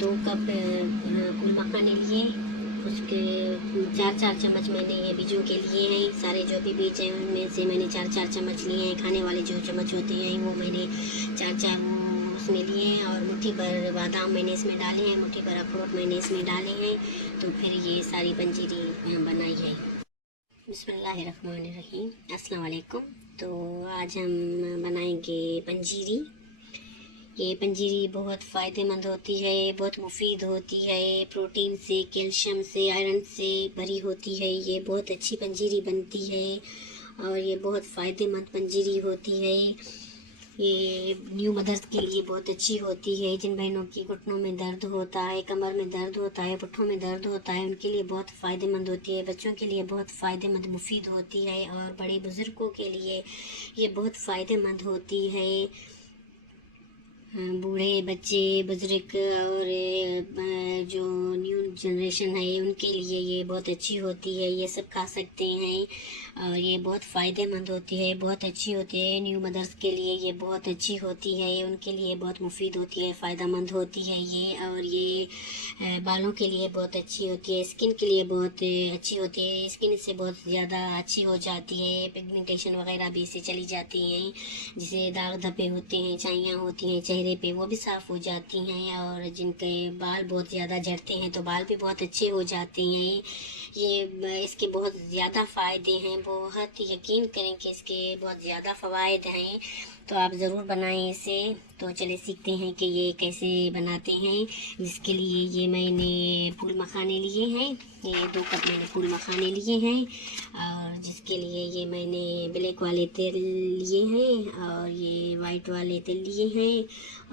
2 cup फूल मखाने लिए, उसके 4-4 चम्मच मैंने ये बीजों के लिए हैं। सारे जो भी बीज हैं उनमें से मैंने 4-4 चम्मच लिए हैं। खाने वाले जो चम्मच होते हैं वो मैंने 4-4 वो उसमें लिए हैं। और मुट्ठी भर बादाम मैंने इसमें डाले हैं, मुट्ठी भर अखरोट मैंने इसमें डाले हैं। तो फिर ये सारी पंजीरी बनाई है। बिस्मिल्लाहिर्रहमानिर्रहीम, अस्सलाम वालेकुम। तो आज हम बनाएंगे पंजीरी। ये पंजीरी बहुत फ़ायदेमंद होती है, बहुत मुफीद होती है, प्रोटीन से, कैल्शियम से, आयरन से भरी होती है। ये बहुत अच्छी पंजीरी बनती है और ये बहुत फ़ायदेमंद पंजीरी होती है। ये न्यू मदर्स के लिए बहुत अच्छी होती है। जिन बहनों की घुटनों में दर्द होता है, कमर में दर्द होता है, पुट्ठों में दर्द होता है, उनके लिए बहुत फ़ायदेमंद होती है। बच्चों के लिए बहुत फ़ायदेमंद मुफीद होती है और बड़े बुज़ुर्गों के लिए ये बहुत फ़ायदेमंद होती है। बूढ़े, बच्चे, बुज़ुर्ग और जो न्यू जनरेशन है उनके लिए ये बहुत अच्छी होती है। ये सब खा सकते हैं और ये बहुत फ़ायदेमंद होती है, बहुत अच्छी होती है। न्यू मदर्स के लिए ये बहुत अच्छी होती है, उनके लिए बहुत मुफीद होती है, फ़ायदेमंद होती है ये। और ये बालों के लिए बहुत अच्छी होती है, स्किन के लिए बहुत अच्छी होती है। स्किन इससे बहुत ज़्यादा अच्छी हो जाती है, पिगमेंटेशन वगैरह भी इससे चली जाती हैं। जिसे दाग धब्बे होते हैं, छाइयाँ होती हैं चेहरे पे, वो भी साफ़ हो जाती हैं। और जिनके बाल बहुत ज़्यादा झड़ते हैं तो बाल भी बहुत अच्छे हो जाते हैं। ये इसके बहुत ज़्यादा फ़ायदे हैं, बहुत यकीन करें कि इसके बहुत ज़्यादा फ़वाइद हैं। तो आप ज़रूर बनाएं इसे। तो चले सीखते हैं कि ये कैसे बनाते हैं। जिसके लिए ये मैंने फूल मखाने लिए हैं, ये 2 कप मैंने फूल मखाने लिए हैं। और जिसके लिए ये मैंने ब्लैक वाले तेल लिए हैं और ये वाइट वाले तेल लिए हैं।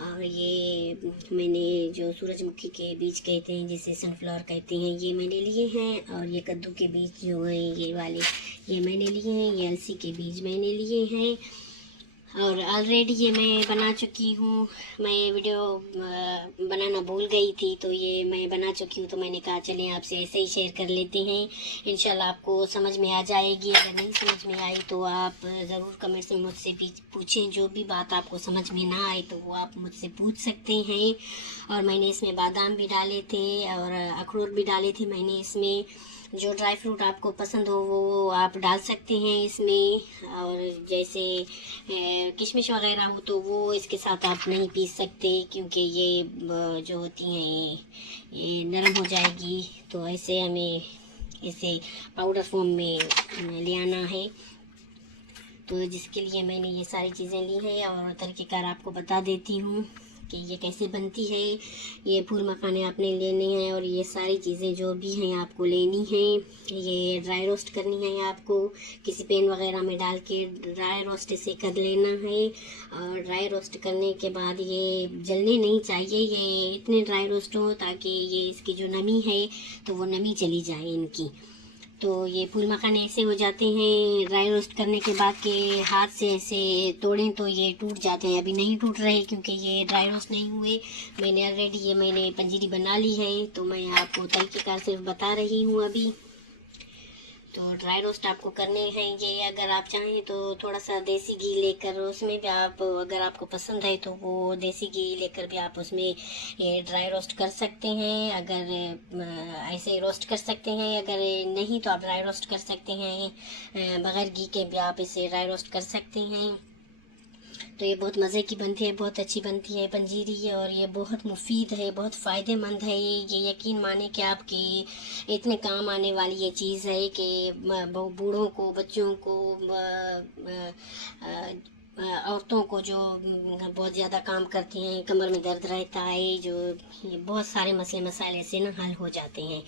और ये मैंने जो सूरजमुखी के बीज कहते हैं, जिसे सनफ्लावर कहते हैं, ये मैंने लिए हैं। और ये कद्दू के बीज जो हैं ये वाले, ये मैंने लिए हैं। ये अलसी के बीज मैंने लिए हैं। और ऑलरेडी ये मैं बना चुकी हूँ। मैं वीडियो बनाना भूल गई थी, तो ये मैं बना चुकी हूँ। तो मैंने कहा चलें आपसे ऐसे ही शेयर कर लेते हैं। इंशाल्लाह आपको समझ में आ जाएगी। अगर नहीं समझ में आई तो आप ज़रूर कमेंट्स में मुझसे पूछें। जो भी बात आपको समझ में ना आए तो वो आप मुझसे पूछ सकते हैं। और मैंने इसमें बादाम भी डाले थे और अखरोट भी डाले थे मैंने इसमें। जो ड्राई फ्रूट आपको पसंद हो वो आप डाल सकते हैं इसमें। और जैसे किशमिश वगैरह हो तो वो इसके साथ आप नहीं पीस सकते, क्योंकि ये जो होती हैं ये नरम हो जाएगी। तो ऐसे हमें इसे पाउडर फॉर्म में ले आना है। तो जिसके लिए मैंने ये सारी चीज़ें ली हैं और तरीक़ेकार आपको बता देती हूँ कि ये कैसे बनती है। ये फूल मखाने आपने लेने हैं और ये सारी चीज़ें जो भी हैं आपको लेनी हैं। ये ड्राई रोस्ट करनी है आपको, किसी पैन वगैरह में डाल के ड्राई रोस्ट इसे कर लेना है। और ड्राई रोस्ट करने के बाद ये जलने नहीं चाहिए, ये इतने ड्राई रोस्ट हो ताकि ये इसकी जो नमी है तो वो नमी चली जाए इनकी। तो ये फूल मखाने ऐसे हो जाते हैं ड्राई रोस्ट करने के बाद के हाथ से ऐसे तोड़ें तो ये टूट जाते हैं। अभी नहीं टूट रहे क्योंकि ये ड्राई रोस्ट नहीं हुए। मैंने ऑलरेडी ये मैंने पंजीरी बना ली है, तो मैं आपको तरीक़ेकार सिर्फ बता रही हूँ अभी। तो ड्राई रोस्ट आपको करने हैं ये। अगर आप चाहें तो थोड़ा सा देसी घी लेकर उसमें भी आप, अगर आपको पसंद है तो वो देसी घी लेकर भी आप उसमें ये ड्राई रोस्ट कर सकते हैं। अगर ऐसे रोस्ट कर सकते हैं, अगर नहीं तो आप ड्राई रोस्ट कर सकते हैं। बग़ैर घी के भी आप इसे ड्राई रोस्ट कर सकते हैं। तो ये बहुत मज़े की बनती है, बहुत अच्छी बनती है पंजीरी। और ये बहुत मुफीद है, बहुत फ़ायदेमंद है। ये यकीन माने कि आपके इतने काम आने वाली ये चीज़ है कि बूढ़ों को, बच्चों को, औरतों को जो बहुत ज़्यादा काम करती हैं, कमर में दर्द रहता है, जो ये बहुत सारे मसले मसाइल ऐसे ना हल हो जाते हैं।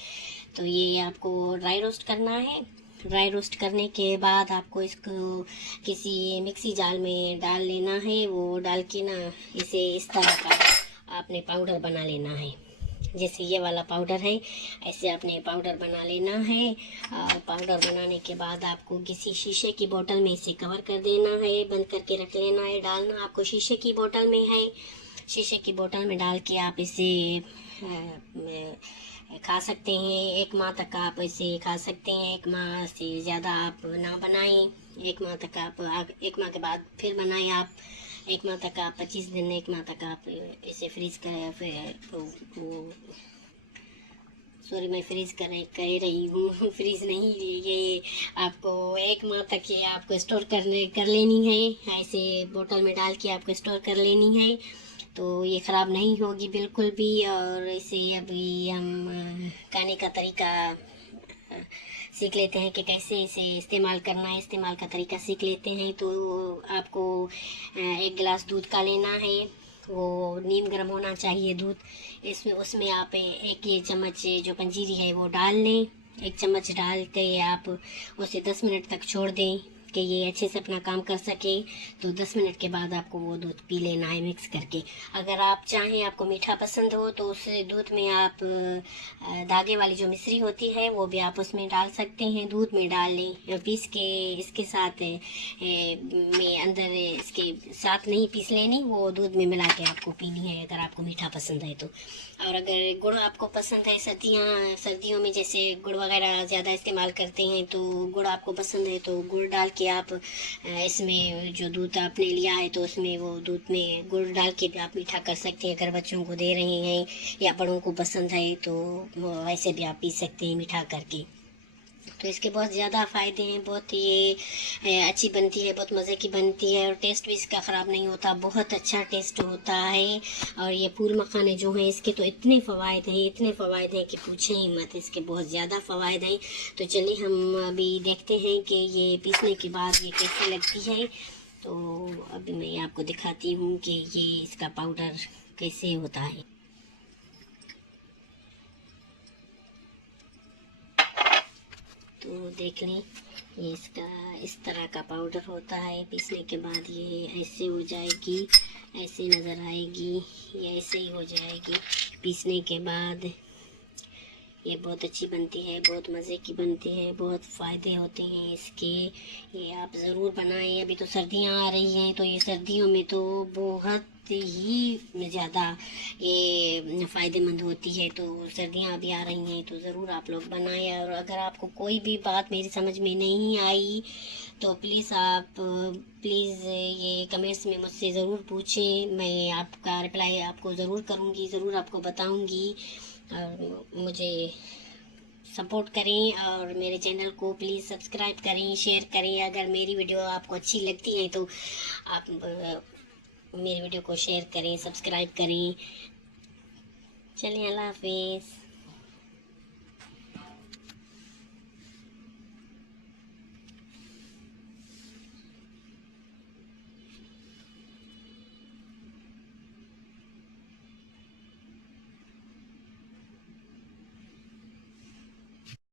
तो ये आपको ड्राई रोस्ट करना है। ड्राई रोस्ट करने के बाद आपको इसको किसी मिक्सी जार में डाल लेना है। वो डाल के ना इसे इस तरह का आपने पाउडर बना लेना है। जैसे ये वाला पाउडर है ऐसे आपने पाउडर बना लेना है। और पाउडर बनाने के बाद आपको किसी शीशे की बोतल में इसे कवर कर देना है, बंद करके रख लेना है। डालना आपको शीशे की बोतल में है। शीशे की बोतल में डाल के आप इसे खा सकते हैं। 1 माह तक आप इसे खा सकते हैं। 1 माह से ज़्यादा आप ना बनाएं। 1 माह तक आप 1 माह के बाद फिर बनाएं आप। एक माह तक आप 25 दिन, एक माह तक आप इसे फ्रीज कर, सॉरी मैं फ्रीज कह रही हूँ फ्रीज नहीं, ये आपको एक माह तक ये आपको स्टोर कर लेनी है। ऐसे बोतल में डाल के आपको स्टोर कर लेनी है, तो ये ख़राब नहीं होगी बिल्कुल भी। और इसे अभी हम खाने का तरीका सीख लेते हैं कि कैसे इसे इस्तेमाल करना है। इस्तेमाल का तरीका सीख लेते हैं। तो आपको 1 गिलास दूध का लेना है, वो नीम गर्म होना चाहिए दूध। इसमें उसमें आप 1 ये चम्मच जो पंजीरी है वो डाल लें। 1 चम्मच डाल के आप उसे 10 मिनट तक छोड़ दें कि ये अच्छे से अपना काम कर सके। तो 10 मिनट के बाद आपको वो दूध पी लेना है मिक्स करके। अगर आप चाहें, आपको मीठा पसंद हो, तो उस दूध में आप धागे वाली जो मिश्री होती है वो भी आप उसमें डाल सकते हैं, दूध में डाल लें पीस के। इसके साथ में अंदर इसके साथ नहीं पीस लेनी, वो दूध में मिला के आपको पीनी है अगर आपको मीठा पसंद है तो। और अगर गुड़ आपको पसंद है, सर्दियों में जैसे गुड़ वगैरह ज़्यादा इस्तेमाल करते हैं, तो गुड़ आपको पसंद है तो गुड़ डाल के आप इसमें जो दूध आपने लिया है तो उसमें वो दूध में गुड़ डाल के भी आप मीठा कर सकते हैं। अगर बच्चों को दे रहे हैं या बड़ों को पसंद है तो वो वैसे भी आप पी सकते हैं मीठा करके। तो इसके बहुत ज़्यादा फ़ायदे हैं, बहुत ये अच्छी बनती है, बहुत मज़े की बनती है और टेस्ट भी इसका ख़राब नहीं होता, बहुत अच्छा टेस्ट होता है। और ये फूल मखाने जो हैं इसके तो इतने फ़वाद हैं, इतने फ़वाद हैं कि पूछें ही मत, इसके बहुत ज़्यादा फ़वाद हैं। तो चलिए हम अभी देखते हैं कि ये पीसने के बाद ये कैसी लगती है। तो अभी मैं आपको दिखाती हूँ कि ये इसका पाउडर कैसे होता है। तो देख लें, ये इसका इस तरह का पाउडर होता है। पीसने के बाद ये ऐसे हो जाएगी, ऐसे नज़र आएगी, ये ऐसे ही हो जाएगी पीसने के बाद। ये बहुत अच्छी बनती है, बहुत मज़े की बनती है, बहुत फ़ायदे होते हैं इसके। ये आप ज़रूर बनाएं। अभी तो सर्दियाँ आ रही हैं, तो ये सर्दियों में तो बहुत ही ज़्यादा ये फ़ायदेमंद होती है। तो सर्दियाँ अभी आ रही हैं तो ज़रूर आप लोग बनाएं। और अगर आपको कोई भी बात मेरी समझ में नहीं आई तो प्लीज़ ये कमेंट्स में मुझसे ज़रूर पूछें, मैं आपका रिप्लाई आपको ज़रूर करूँगी, ज़रूर आपको बताऊँगी। और मुझे सपोर्ट करें और मेरे चैनल को प्लीज़ सब्सक्राइब करें, शेयर करें। अगर मेरी वीडियो आपको अच्छी लगती है तो आप मेरी वीडियो को शेयर करें, सब्सक्राइब करें। चलिए, अल्लाह हाफिज़।